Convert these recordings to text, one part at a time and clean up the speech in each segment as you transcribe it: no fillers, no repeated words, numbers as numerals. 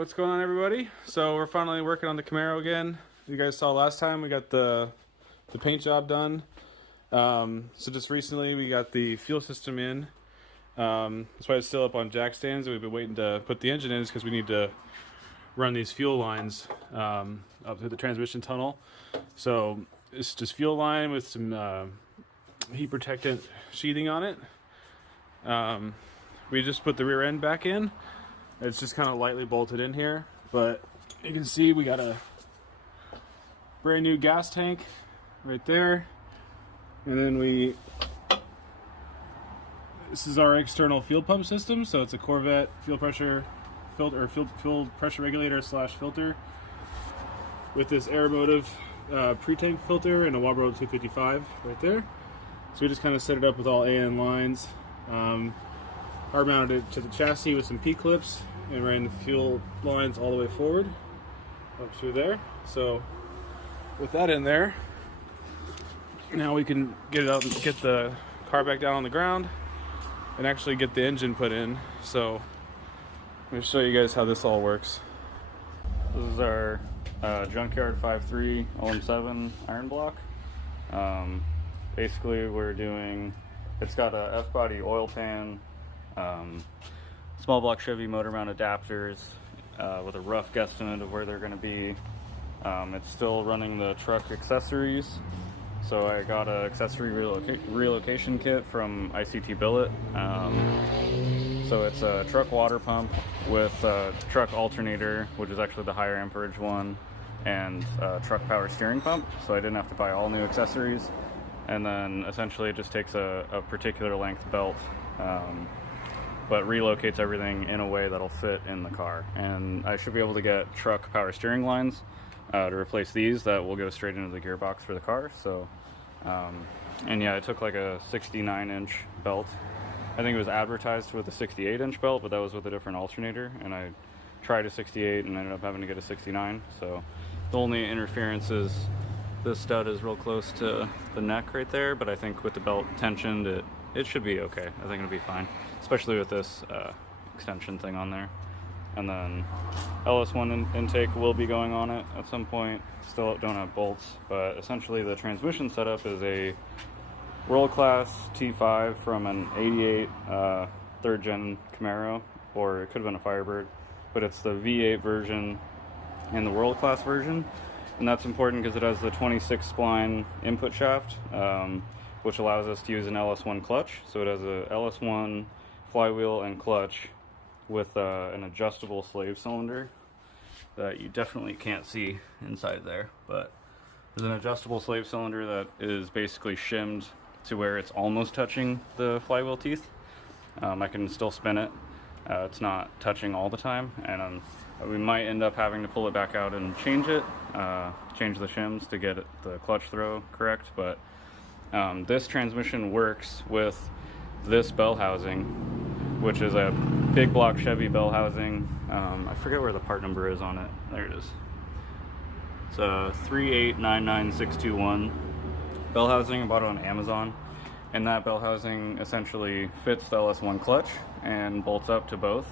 what's going on, everybody? So we're finally working on the Camaro again. You guys saw last time we got the paint job done. So just recently we got the fuel system in. That's why it's still up on jack stands. We've been waiting to put the engine in because we need to run these fuel lines up through the transmission tunnel. So it's just fuel line with some heat protectant sheathing on it. We just put the rear end back in. It's just kind of lightly bolted in here, but you can see we got a brand new gas tank right there. And then this is our external fuel pump system. So it's a Corvette fuel pressure filter, or fuel pressure regulator slash filter with this Aeromotive pre-tank filter and a Walbro 255 right there. So we just kind of set it up with all AN lines. Hard mounted it to the chassis with some P-clips and ran the fuel lines all the way forward up through there. So with that in there, now we can get it out and get the car back down on the ground and actually get the engine put in. So let me show you guys how this all works. This is our Junkyard 5.3 LM7 iron block. Basically it's got a F-body oil pan, small block Chevy motor mount adapters with a rough guesstimate of where they're going to be. It's still running the truck accessories, so I got an accessory relocation kit from ICT Billet. So it's a truck water pump with a truck alternator, which is actually the higher amperage one, and a truck power steering pump, so I didn't have to buy all new accessories. And then essentially it just takes a particular length belt, but relocates everything in a way that'll fit in the car. And I should be able to get truck power steering lines to replace these that will go straight into the gearbox for the car. So, and yeah, I took like a 69-inch belt. I think it was advertised with a 68-inch belt, but that was with a different alternator. And I tried a 68 and ended up having to get a 69. So the only interference is this stud is real close to the neck right there, but I think with the belt tensioned, it should be okay. I think it'll be fine, especially with this extension thing on there. And then LS1 intake will be going on it at some point. Still don't have bolts, but essentially the transmission setup is a world-class T5 from an 88 third gen Camaro, or it could have been a Firebird, but it's the V8 version and the world-class version. And that's important because it has the 26 spline input shaft, which allows us to use an LS1 clutch. So it has a LS1 flywheel and clutch with an adjustable slave cylinder that you definitely can't see inside there. But there's an adjustable slave cylinder that is basically shimmed to where it's almost touching the flywheel teeth. I can still spin it. It's not touching all the time, and we might end up having to pull it back out and change the shims to get the clutch throw correct. But this transmission works with this bell housing, which is a big block Chevy bell housing. I forget where the part number is on it. There it is. It's a 3899621 bell housing. I bought it on Amazon, and that bell housing essentially fits the LS1 clutch and bolts up to both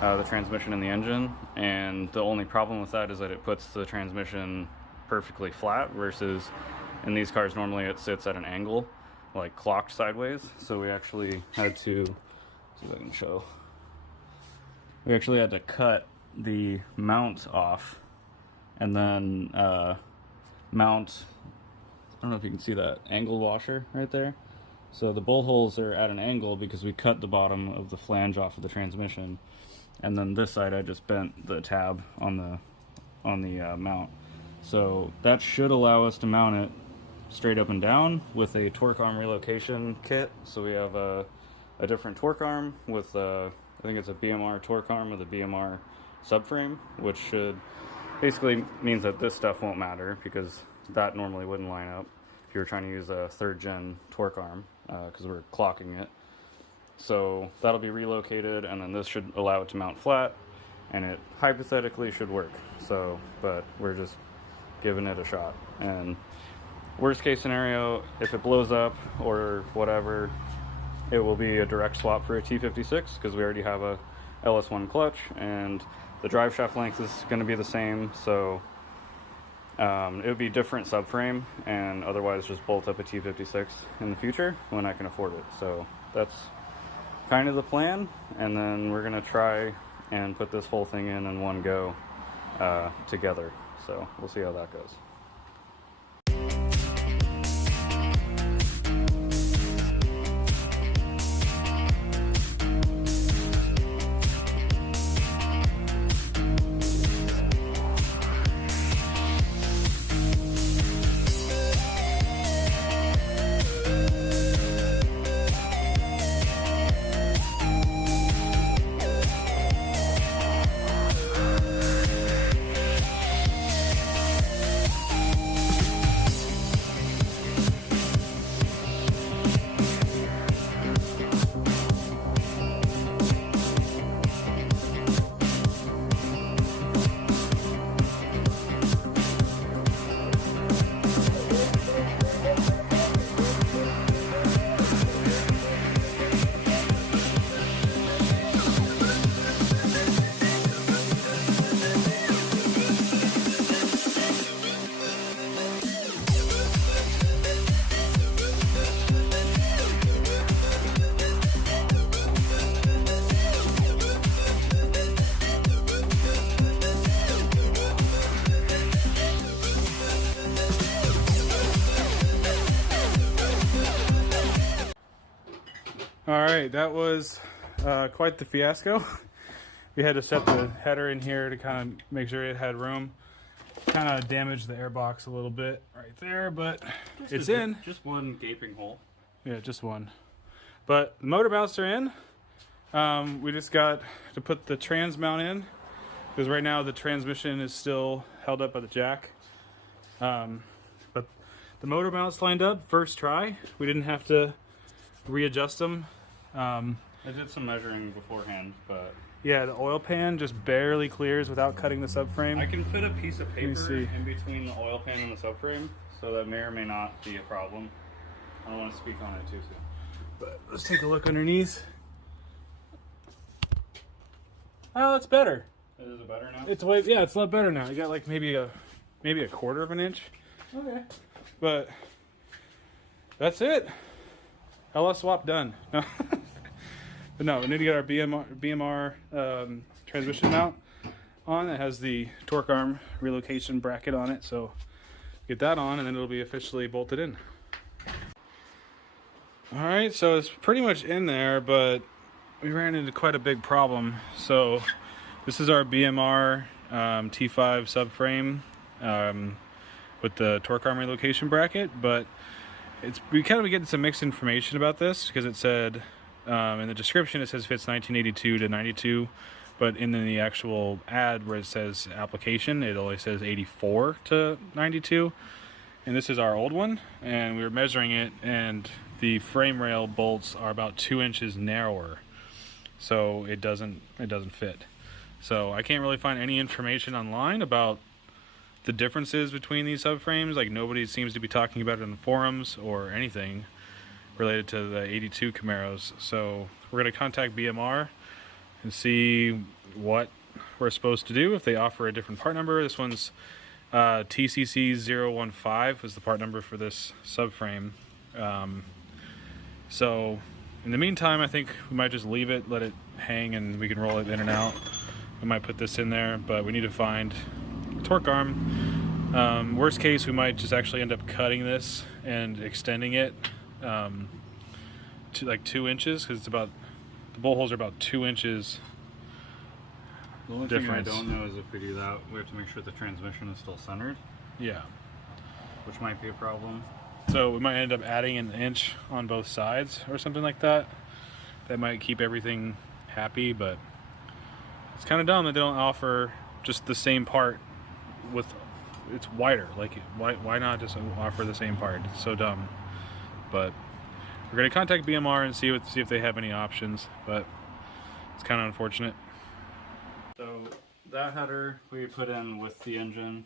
the transmission and the engine. And the only problem with that is that it puts the transmission perfectly flat, versus in these cars normally it sits at an angle, like clocked sideways. So we actually had to, see if I can show, we actually had to cut the mount off and then mount, I don't know if you can see that angle washer right there. So the bolt holes are at an angle because we cut the bottom of the flange off of the transmission. And then this side I just bent the tab on the mount. So that should allow us to mount it straight up and down with a torque arm relocation kit. So we have a different torque arm with I think it's a BMR torque arm with a BMR subframe, which should basically means that this stuff won't matter, because that normally wouldn't line up if you were trying to use a third gen torque arm, because we're clocking it. So that'll be relocated, and then this should allow it to mount flat, and it hypothetically should work. So, but we're just giving it a shot. And worst case scenario, if it blows up or whatever, it will be a direct swap for a T56, because we already have a LS1 clutch, and The drive shaft length is going to be the same, so it would be different subframe, and otherwise just bolt up a T56 in the future when I can afford it. So that's kind of the plan, and then we're going to try and put this whole thing in one go together. So we'll see how that goes. Alright, that was quite the fiasco. We had to set the header in here to kind of make sure it had room. Kind of damaged the airbox a little bit right there, but it's in. Just one gaping hole. Yeah, just one. But the motor mounts are in. We just got to put the trans mount in, because right now the transmission is still held up by the jack. But the motor mounts lined up first try. We didn't have to readjust them. I did some measuring beforehand, but yeah, the oil pan just barely clears without cutting the subframe. I can fit a piece of paper see. in between the oil pan and the subframe, so that may or may not be a problem. I don't want to speak on it too soon. But let's take a look underneath. Oh, that's better. Is it better now? It's way, yeah, it's a lot better now. You got like maybe a quarter of an inch. Okay. But that's it. LS swap done. No. But no, we need to get our BMR transmission mount on. It has the torque arm relocation bracket on it, so get that on and then it'll be officially bolted in. Alright, so it's pretty much in there, but we ran into quite a big problem. So this is our BMR T5 subframe with the torque arm relocation bracket, but we kind of getting some mixed information about this, because it said in the description it says fits 1982 to 92, but in the actual ad where it says application it only says 84 to 92, and this is our old one, and we were measuring it and the frame rail bolts are about 2 inches narrower, so it doesn't fit. So I can't really find any information online about the differences between these subframes. Like, nobody seems to be talking about it in the forums or anything related to the 82 Camaros. So we're going to contact BMR and see what we're supposed to do, if they offer a different part number. This one's TCC015 was the part number for this subframe. So in the meantime, I think we might just leave it, let it hang, and we can roll it in and out. We might put this in there, but we need to find a torque arm. Worst case, we might just actually end up cutting this and extending it to like 2 inches, because it's about, the bolt holes are about 2 inches. The only thing I don't know is if we do that, we have to make sure the transmission is still centered. Yeah. Which might be a problem. So we might end up adding an inch on both sides or something like that. That might keep everything happy, but it's kind of dumb that they don't offer just the same part with, it's wider. Like, why not just offer the same part? It's so dumb. But we're gonna contact BMR and see if they have any options, but it's kind of unfortunate. So that header we put in with the engine,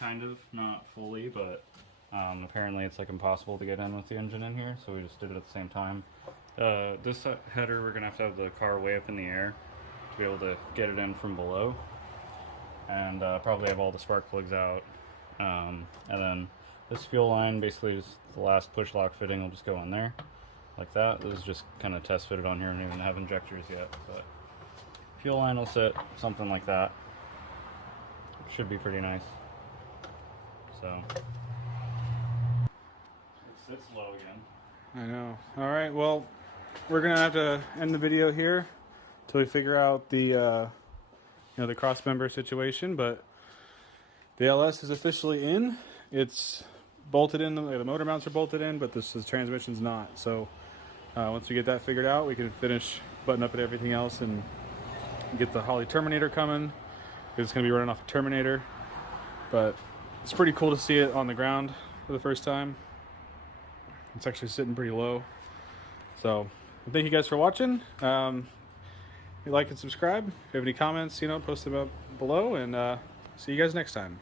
kind of, not fully, but apparently it's like impossible to get in with the engine in here, so we just did it at the same time. This header, we're gonna have to have the car way up in the air to be able to get it in from below. and probably have all the spark plugs out. And then this fuel line basically is the last push lock fitting will just go in there like that. This is just kind of test fitted on here and even have injectors yet, but fuel line will sit something like that. Should be pretty nice. So it sits low again. I know. All right, well, we're gonna have to end the video here till we figure out the the Crossmember situation, but the LS is officially in. It's bolted in, the motor mounts are bolted in, but the transmission's not. So once we get that figured out, we can finish button up at everything else and get the Holly Terminator coming. It's going to be running off a Terminator, but it's pretty cool to see it on the ground for the first time. It's actually sitting pretty low. So thank you guys for watching. Like and subscribe. If you have any comments, post them up below, and see you guys next time.